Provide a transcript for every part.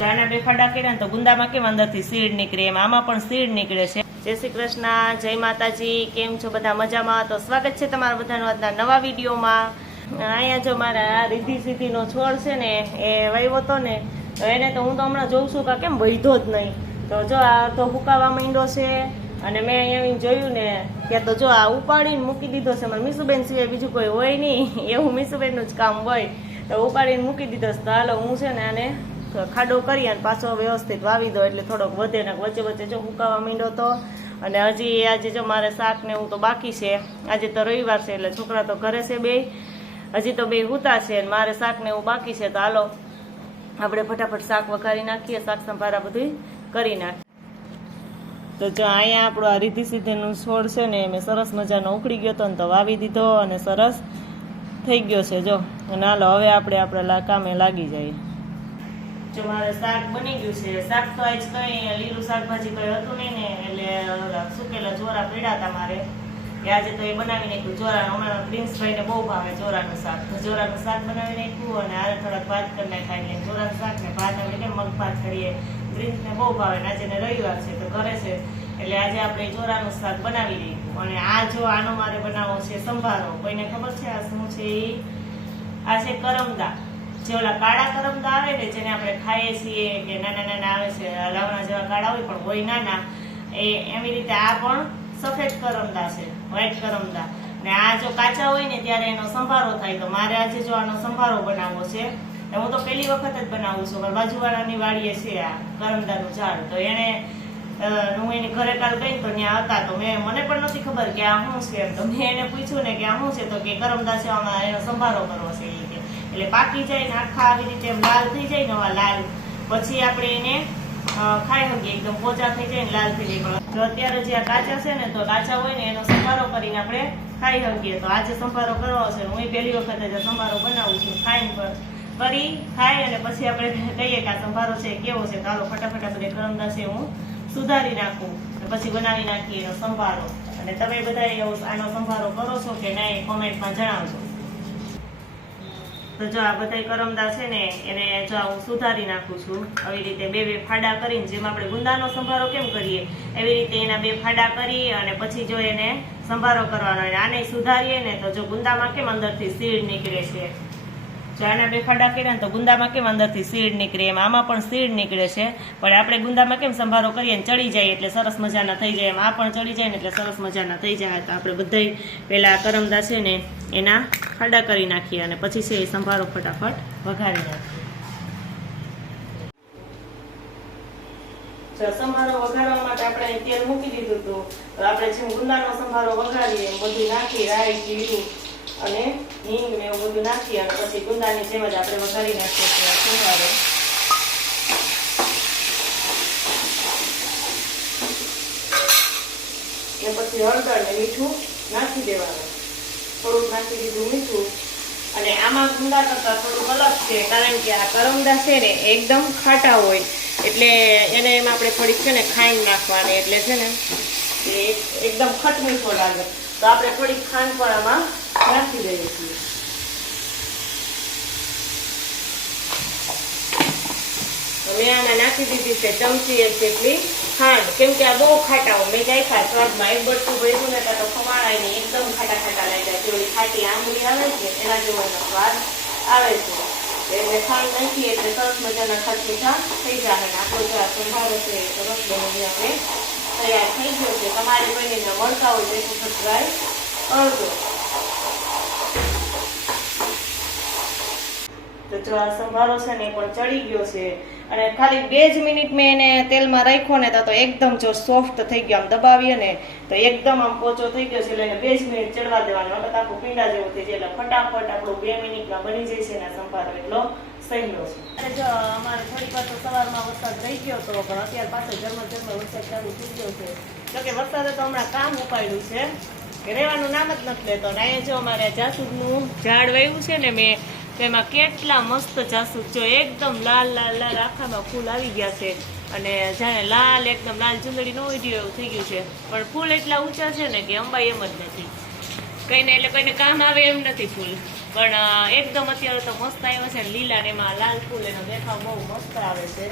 ચાના બે ખાડા કર્યા ને તો ગુંદામાં કેમ અંદરથી સીડ નીકળે એમ? આમાં પણ સીડ નીકળે છે. જય શ્રી કૃષ્ણ, જય માતાજી, કેમ છો બધા મજામાં? તો સ્વાગત છે તમારા બધાનું આજના નવા વિડીયોમાં. અહીંયા જો મારા રીધી સીધીનો છોડ છે ને, એ વાવ્યો હતો ને, તો એને તો હું તો હમણાં જોઉં છું કે કેમ વૈધો જ નહીં. તો જો આ તો ફૂકાવા માંડ્યો છે અને મેં અહીંયા જોયું ને, ત્યાં તો જો આ ઉપાડીને મૂકી દીધો છે. મારે મીસુબેન સિવાય બીજું કોઈ હોય નહીં. એવું મીસુબેનનું જ કામ હોય. તો ઉપાડીને મૂકી દીધો તો હાલો હું છે ને આને ખાડો કરી અને પાછો વ્યવસ્થિત વાવી દો એટલે થોડોક વધે ને વચ્ચે વચ્ચે જો હુકાવા માંડ્યો તો. અને હજી આજે જો મારે શાક ને એવું તો બાકી છે. આજે તો રવિવાર છે એટલે છોકરા તો ઘરે છે બે. હજી તો બે હુતા છે અને મારે શાક ને એવું બાકી છે તો હાલો, આપણે ફટાફટ શાક વઘારી નાખીએ, શાક સંભારા બધું કરી નાખીએ. તો જો અહીંયા આપણું આ રીધી સીધીનું છોડ છે ને મેં સરસ મજાનો ઉકળી ગયો હતો ને તો વાવી દીધો અને સરસ થઈ ગયો છે જો. અને હાલો, હવે આપણે આપણા કામે લાગી જઈએ. જો મારે શાક બની ગયું છે, શાક તો આજ કઈ લીલું શાકભાજી કઈ હતું નહીં ને, એટલે સુકેલા ચોરા પીડા હતા મારે. કે આજે તો એ બનાવી નાખ્યું. ચોરાનું હમણાં પ્રિન્સભાઈને બહુ ભાવે ચોરાનું શાક. તો ચોરાનું શાક બનાવી નાખ્યું અને આરે થોડાક ભાત કરી નાખાય. એટલે ચોરાનું શાક ને ભાત આપણે મગ ભાત કરીએ? પ્રિન્સને બહુ ભાવે ને આજે રવિવાર છે, તો કરે છે. એટલે આજે આપણે ચોરાનું શાક બનાવી દઈશું અને આ જો આનો મારે બનાવવો છે, સંભારો. કોઈને ખબર છે આ શું છે આ છે કરમદા. જે ઓલા કાળા કરમતા આવે ને જેને આપણે ખાઈએ છીએ કે નાના નાના આવે છે લાવણા જેવા કાળા હોય પણ હોય નાના, એ એવી રીતે આ પણ સફેદ કરમદા છે વ્હાઈટ કરમદા ને આ જો કાચા હોય ને ત્યારે એનો સંભારો થાય. તો મારે આજે જો આનો સંભારો બનાવવો છે હું તો પહેલી વખત જ બનાવું છું પણ બાજુવાળાની વાડીએ છે આ કરમદાનું ઝાડ. તો એને હું એની ઘરે કાલ ગઈ તો ત્યાં હતા, તો મેં, મને પણ નથી ખબર કે આ શું છે તો મેં એને પૂછ્યું ને કે આ શું છે? તો કે કરમદા છે, આમાં એનો સંભારો કરવો છે. એટલે પાકી જાય ને આખા આવી રીતે લાલ થઈ જાય ને લાલ. પછી આપણે એને ખાઈ શકીએ એકદમ પોચા થઈ જાય ને લાલ થઈ જાય. અત્યારે જે આ કાચા છે ને, તો કાચા હોય ને એનો સંભારો કરીને આપણે ખાઈ શકીએ તો આજે સંભારો કરવો છે હું પહેલી વખત જ સંભારો બનાવું છું ખાઈને કરી, ખાઈ અને પછી આપણે કહીએ કે આ સંભારો છે, કેવો છે? ચાલો ફટાફટ આપણે ગરમ છે હું સુધારી નાખું. પછી બનાવી નાખીએ એનો સંભારો. અને તમે બધા આનો સંભારો કરો છો કે નહીં કોમેન્ટમાં જણાવજો. તો જો આ બધા કરમદા છે ને, એને જો હું સુધારી નાખું છું, આવી રીતે બે બે ફાડા કરીને, જેમ આપણે ગુંદાનો સંભારો કેમ કરીએ, એવી રીતે એના બે ફાડા કરી અને પછી જો એને સંભારો કરવાનો આને સુધારીએ ને તો જો ગુંદામાં કેમ અંદરથી સીડ નીકળે છે? આના બે કર્યા તો ગુંદામાં કેમ અંદરથી સીડ નીકળે એમ? આમાં પણ સીડ નીકળે છે. પણ આપણે ગુંદામાં કેમ સંભારો કરીએ ને ચડી જાય એટલે સરસ મજાના થઈ જાય એમ? આ પણ ચડી જાય ને એટલે સરસ મજાના થઈ જાય. તો આપણે બધાય પેલા કરમદા છે ને એના ખાડા કરી નાખીએ અને પછી છે એ સંભારો ફટાફટ વઘારી નાખીએ. સંભારો વઘારવા માટે આપણે તેલ મૂકી દીધું હતું. તો આપણે જેમ ગુંદાનો સંભારો વઘારીએ બધું નાખી રાઈ, જીરું અને હિંગ ને એવું બધું નાખી અને પછી ગુંદાની જેમ જ આપણે વઘારી નાખીએ છીએ પછી હળદર ને મીઠું નાખી દેવાનું. થોડુંક નાખી દીધું મીઠું. અને આમાં ગુંદા કરતા થોડુંક અલગ છે, કારણ કે આ કરમદા છે ને એકદમ ખાટા હોય. એટલે એને એમાં આપણે થોડીક છે ને ખાંડ નાખવાની, એટલે છે ને એકદમ ખટમીઠો લાગે. તો આપણે થોડીક ખાંડ પણ આમાં નાખી દઈએ આને નાખી દીધી છે ચમચી એક જેટલી. ખાંડ. કેમ કે આ બહુ ખાટા મેં નાખ્યા સ્વાદમાં એક બટકું ભર્યું ને તો ખમાડાય નહીં. એકદમ ખાટા ખાટા લાગ્યા ઓલી ખાટી આંબલી આવે છે, એના જેવો સ્વાદ આવે છે. એટલે ખાંડ નાખીએ એટલે સરસ મજાના ખટમીઠા થઈ જાય અને આપણો જે આ સંભારો છે, એ સરસ બની આપણે તૈયાર થઈ ગયો છે. તમારે બનીને ન મળતા હોય તો એક ટ્રાય કરજો. જો આ સંભારો છે ને એ પણ ચડી ગયો છે. અને ખાલી બે જ મિનિટ મેં એને તેલમાં રાખ્યો ને તો એકદમ જો સોફ્ટ થઈ ગયો, આમ દબાવીએ ને તો એકદમ આમ પોચો થઈ ગયો છે, એટલે બે જ મિનિટ ચડવા દેવાનો. એટલે આખું પીંડા જેવું થઈ જાય, એટલે ફટાફટ આપણું બે મિનિટમાં બની જાય છે ને સંભારો. એટલો સહેલો છે. અને જો અમારે થોડી વાર તો સવારમાં વરસાદ રહી ગયો હતો, પણ અત્યારે પાછો જન્મ જન્મ વરસાદ ચાલુ થઈ ગયો છે. જોકે વરસાદે તો હમણાં કામ ઉપાડ્યું છે, કે રહેવાનું નામ જ નથી લેતો. ને અહીંયા જો અમારે જાસૂદનું ઝાડ વાવ્યું છે ને, મેં તો એમાં કેટલા મસ્ત જાસૂદ જો એકદમ લાલ લાલ લાલ આખામાં ફૂલ આવી ગયા છે. અને જાણે લાલ, એકદમ લાલ ચુંદડી નો ઉડી એવું થઈ ગયું છે. પણ ફૂલ એટલા ઊંચા છે ને કે અંબાઈ એમ જ નથી. કઈને એટલે કોઈને કામ આવે એમ નથી ફૂલ. પણ એકદમ અત્યારે તો મસ્ત આવ્યો છે લીલા ને એમાં લાલ ફૂલ એનો દેખાવ બહુ મસ્ત આવે છે.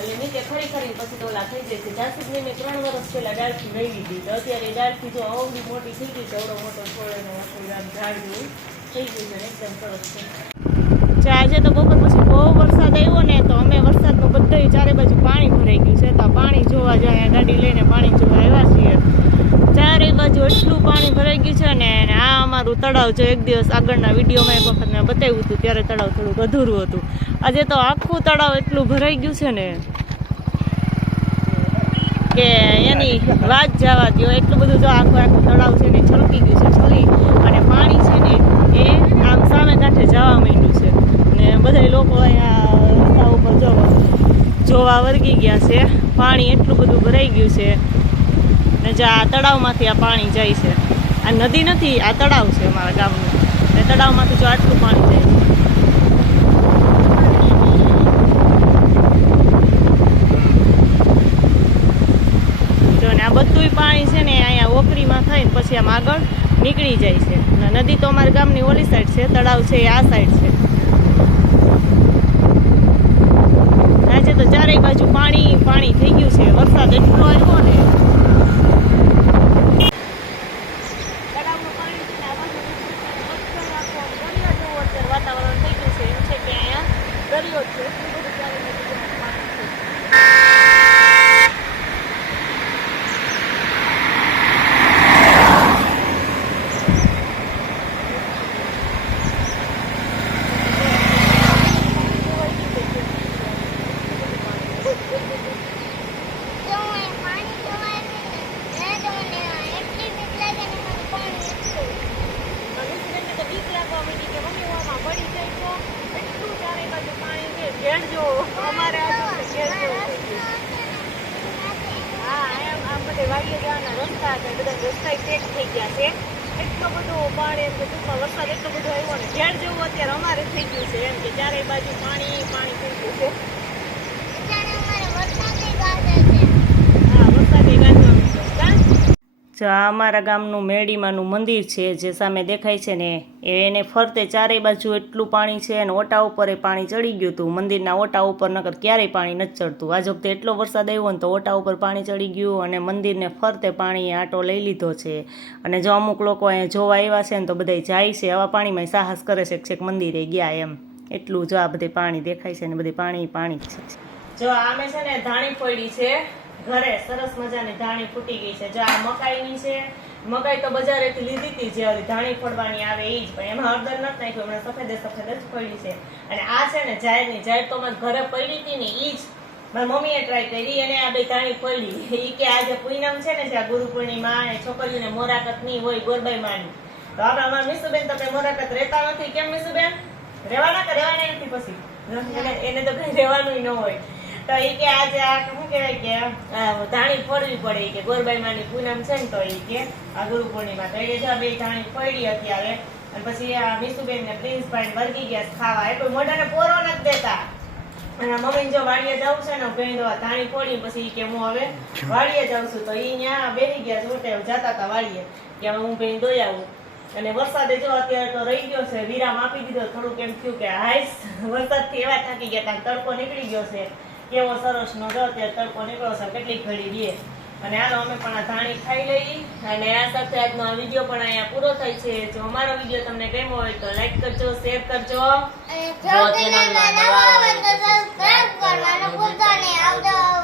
એટલે નીચે ખરી ખરી પછી તો ઓલા થઈ જાય છે. જાસૂદની મેં ત્રણ વર્ષ પહેલા ડાળખી લઈ લીધી તો અત્યારે ડાળખી જો અવડી મોટી થઈ ગઈ છે એવડો મોટો છોડ એનો ઝાડ ઝાડવું થઈ આજે તો બપોર પછી બહુ વરસાદ આવ્યો ને તો અમે વરસાદનું બધે ચારે બાજુ પાણી ભરાઈ ગયું છે. તો પાણી જોવા જાય ગાડી લઈને પાણી જોવા આવ્યા છીએ. ચારે બાજુ એટલું પાણી ભરાઈ ગયું છે ને આ અમારું તળાવ છે એક દિવસ આગળના વિડીયોમાં એક વખત મેં બતાવ્યું હતું, ત્યારે તળાવ થોડુંક અધૂરું હતું. આજે તો આખું તળાવ એટલું ભરાઈ ગયું છે ને, કે એની વાત જવા દો એટલું બધું જો આખું આખું તળાવ છે ને છલકી ગયું છે, છલી અને પાણી છે ને એ આમ સામે કાંઠે જવા માંડ્યું છે ને બધા લોકો અહીંયા રસ્તા ઉપર જો જોવા વર્ગી ગયા છે. પાણી એટલું બધું ભરાઈ ગયું છે ને જે આ તળાવમાંથી આ પાણી જાય છે. આ નદી નથી, આ તળાવ છે અમારા ગામનું. ને તળાવમાંથી જો આટલું પાણી જાય છે. ને આ બધુંય પાણી છે ને અહીંયા ઓકરીમાં થઈને પછી આમ આગળ નીકળી જાય છે. નદી તો અમારા ગામની ઓલી સાઈડ છે, તળાવ છે એ આ સાઈડ છે આજે તો ચારેય બાજુ પાણી પાણી થઈ ગયું છે વરસાદ એટલો આવ્યો ને તળાવનું પાણી છે ને આ બાજુ બધું આખો દરિયા જેવું અત્યારે વાતાવરણ થઈ ગયું છે એમ છે કે અહીંયા દરિયો જ છે એટલું બધું ચારે બાજુ પાણી છે મનુષ્યને તો બીક લાગવા માંડી કે મમ્મી હું આમાં પડી જાય એટલું ચારે બાજુ પાણી છે. ઘેર જેવો અમારે આ ઘેર જેવો હા એમ આમ બધે વાડીએ જવાના રસ્તા બધા રસ્તા ચેક થઈ ગયા છે. એટલો બધો પાણી એમ કે વરસાદ એટલો બધો આવ્યો ને ઘેર જેવું અત્યારે અમારે થઈ ગયું છે, એમ કે ચારે બાજુ પાણી પાણી થઈ ગયું છે હા વરસાદની ગાંઠવા માંડ્યો. કાં? જો અમારા ગામનું મેરડીમાનું મંદિર છે, જે સામે દેખાય છે ને એને ફરતે ચારેય બાજુ એટલું પાણી છે અને ઓટા ઉપર એ પાણી ચડી ગયું હતું. મંદિરના ઓટા ઉપર નકર ક્યારેય પાણી નથી ચડતું. આજ વખતે એટલો વરસાદ આવ્યો ને તો ઓટા ઉપર પાણી ચડી ગયું અને મંદિરને ફરતે પાણીએ આટો લઈ લીધો છે. અને જો અમુક લોકો અહીંયા જોવા આવ્યા છે ને તો બધા જાય છે, આવા પાણીમાં સાહસ કરે છે છેક મંદિરે ગયા એમ. એટલું જો આ બધે પાણી દેખાય છે ને બધે પાણી પાણી છે. જો આમે છે ને ધાણી પડી છે ઘરે સરસ મજાની ધાણી ફૂટી ગઈ છે. જો આ મકાઈની છે મકાઈ તો બજારેથી લીધી હતી જે ઓલી ધાણી ફોડવાની આવે એ જ પણ એમાં હળદર નથી નાખ્યું હમણાં સફેદે સફેદ જ ફોડી છે. અને આ છે ને જાહેરની જાહેર તો મારા ઘરે પડી હતી ને એ જ. મારી મમ્મીએ ટ્રાય કરી અને આ બે ધાણી ફોડી. એ કે આજે પૂનમ છે ને જ્યાં ગુરુ પૂર્ણિમા અને છોકરીઓને મોરાકતની હોય ગોરબાઈ માની. તો આપણે અમારા મીસુબેન તમે મોરાકત રહેતા નથી. કેમ મીસુબેન? રહેવાના કે રહેવાના નથી પછી? એને તો કઈ રહેવાનું ન હોય. તો એ કે આજે આ શું કહેવાય કે ધાણી ફોડવી પડે કે ગોરબાઈ માની પૂનમ છે ને તો એ કે, આ ગુરુ પૂર્ણિમા. તો એ જો બે ધાણી ફોડી અત્યારે, અને પછી આ મીસુબેન ને પ્રિન્સભાઈ વર્ગી ગયા ખાવા. એ કોઈ મોઢાને પોરો નથી દેતા. અને મમ્મી જો વાડીએ જવું છે ને ભાઈ તો ધાણી ફોડી પછી કે હું હવે વાડીએ જાઉં છું. તો ઈ ત્યાં બેસી ગયા જોટે જતા હતા વાડીએ, કે હવે હું ભાઈ દોઈ આવું. અને વરસાદે જો અત્યારે તો રહી ગયો છે, વિરામ આપી દીધો. થોડુંક એમ થયું કે, હાઈસ, વરસાદથી એવા થાકી ગયા હતા તડકો નીકળી ગયો છે. કેવો સરસ નો જો અત્યારે તડકો નીકળો છે, કેટલી ઘડી દે અને આનો અમે પણ આ ધાણી ખાઈ લઈ અને આ સાથે આજનો આ વીડિયો પણ અહીંયા પૂરો થાય છે. જો અમારો વીડિયો તમને ગમ્યો હોય તો લાઈક કરજો શેર કરજો. જો ચેનલમાં નવા હોય સબસ્ક્રાઇબ કરવાનું ભૂલતા નહીં. આવજો.